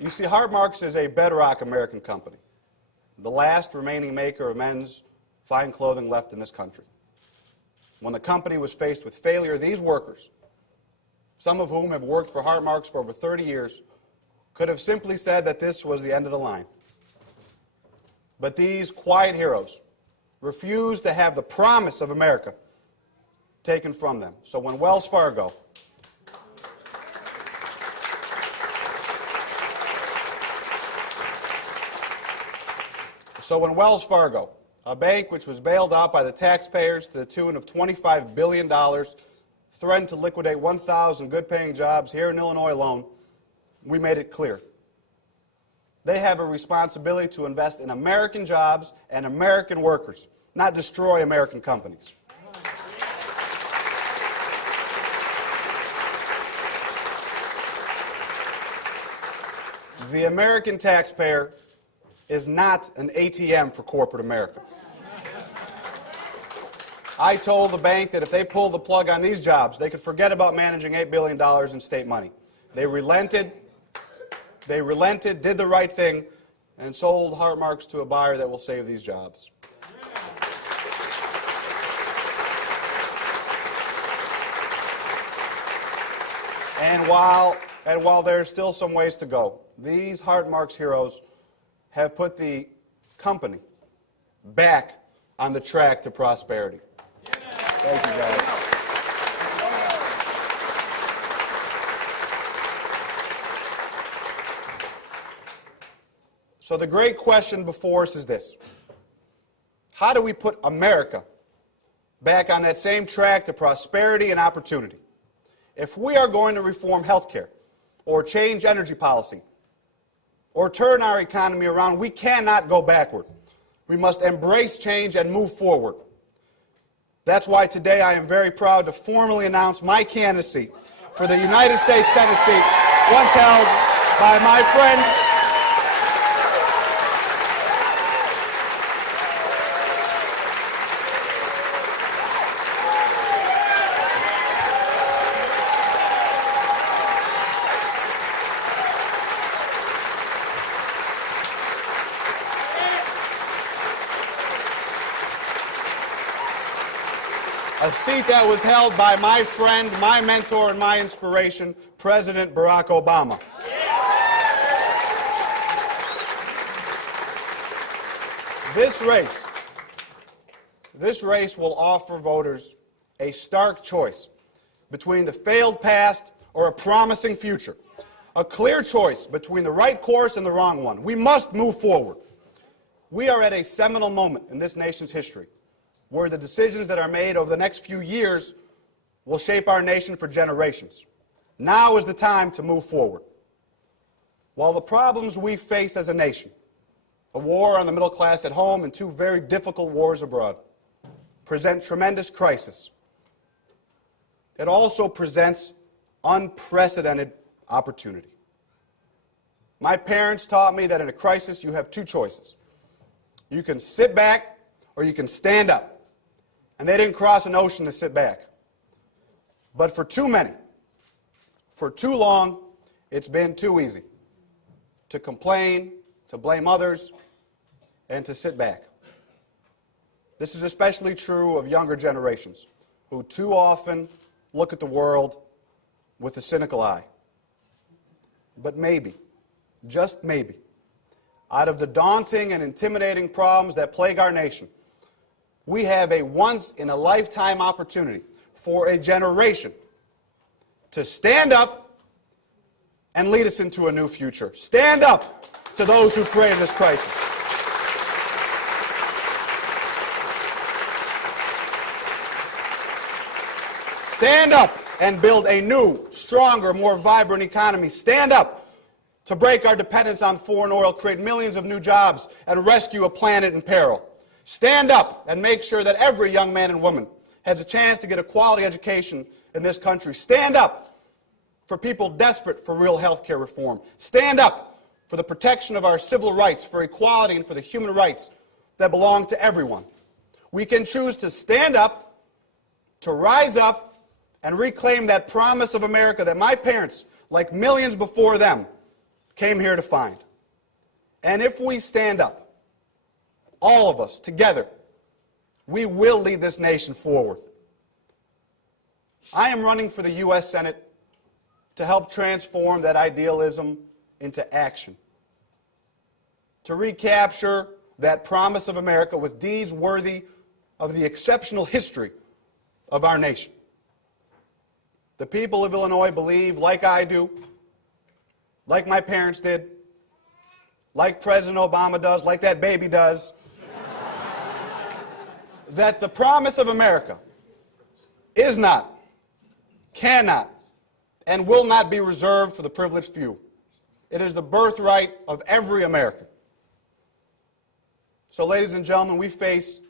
You see, Hartmarks is a bedrock American company, the last remaining maker of men's fine clothing left in this country. When the company was faced with failure, these workers, some of whom have worked for Hartmarks for over 30 years, could have simply said that this was the end of the line. But these quiet heroes refused to have the promise of America taken from them. So when Wells Fargo a bank which was bailed out by the taxpayers to the tune of $25 billion, threatened to liquidate 1,000 good-paying jobs here in Illinois alone, we made it clear. They have a responsibility to invest in American jobs and American workers, not destroy American companies. The American taxpayer is not an ATM for corporate America. I told the bank that if they pulled the plug on these jobs, they could forget about managing $8 billion in state money. They relented, did the right thing, and sold Hartmarks to a buyer that will save these jobs. And while there's still some ways to go, these Hartmarks heroes have put the company back on the track to prosperity. Thank you, guys. So the great question before us is this: how do we put America back on that same track to prosperity and opportunity? If we are going to reform health care, or change energy policy, or turn our economy around, we cannot go backward. We must embrace change and move forward. That's why today I am very proud to formally announce my candidacy for the United States Senate seat, once held by my friend, a seat that was held by my friend, my mentor, and my inspiration, President Barack Obama. This race will offer voters a stark choice between the failed past or a promising future, a clear choice between the right course and the wrong one. We must move forward. We are at a seminal moment in this nation's history, where the decisions that are made over the next few years will shape our nation for generations. Now is the time to move forward. While the problems we face as a nation, a war on the middle class at home and two very difficult wars abroad, present tremendous crisis, it also presents unprecedented opportunity. My parents taught me that in a crisis you have two choices. You can sit back or you can stand up. And they didn't cross an ocean to sit back. But for too many, for too long, it's been too easy to complain, to blame others, and to sit back. This is especially true of younger generations, who too often look at the world with a cynical eye. But maybe, just maybe, out of the daunting and intimidating problems that plague our nation, we have a once-in-a-lifetime opportunity for a generation to stand up and lead us into a new future. Stand up to those who created this crisis. Stand up and build a new, stronger, more vibrant economy. Stand up to break our dependence on foreign oil, create millions of new jobs, and rescue a planet in peril. Stand up and make sure that every young man and woman has a chance to get a quality education in this country. Stand up for people desperate for real health care reform. Stand up for the protection of our civil rights, for equality, and for the human rights that belong to everyone. We can choose to stand up, to rise up, and reclaim that promise of America that my parents, like millions before them, came here to find. And if we stand up, all of us together, we will lead this nation forward. I am running for the U.S. Senate to help transform that idealism into action, to recapture that promise of America with deeds worthy of the exceptional history of our nation. The people of Illinois believe, like I do, like my parents did, like President Obama does, like that baby does, that the promise of America is not, cannot, and will not be reserved for the privileged few. It is the birthright of every American. So, ladies and gentlemen, we face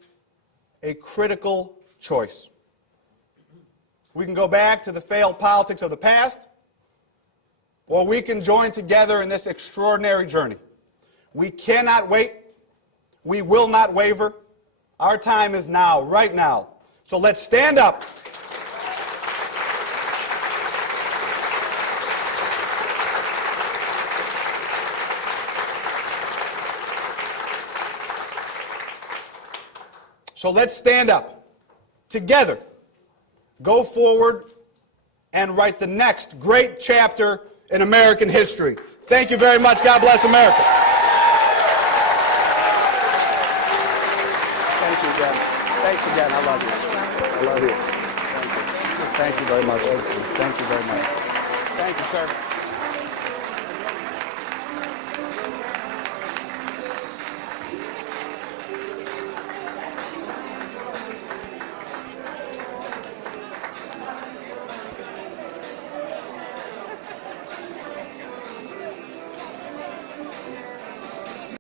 a critical choice. We can go back to the failed politics of the past, or we can join together in this extraordinary journey. We cannot wait. We will not waver. Our time is now, right now. So let's stand up. So let's stand up together, go forward, and write the next great chapter in American history. Thank you very much. God bless America. Thank you again. Thanks again. I love you. I love you. Thank you. Thank you very much. Thank you very much. Thank you, sir.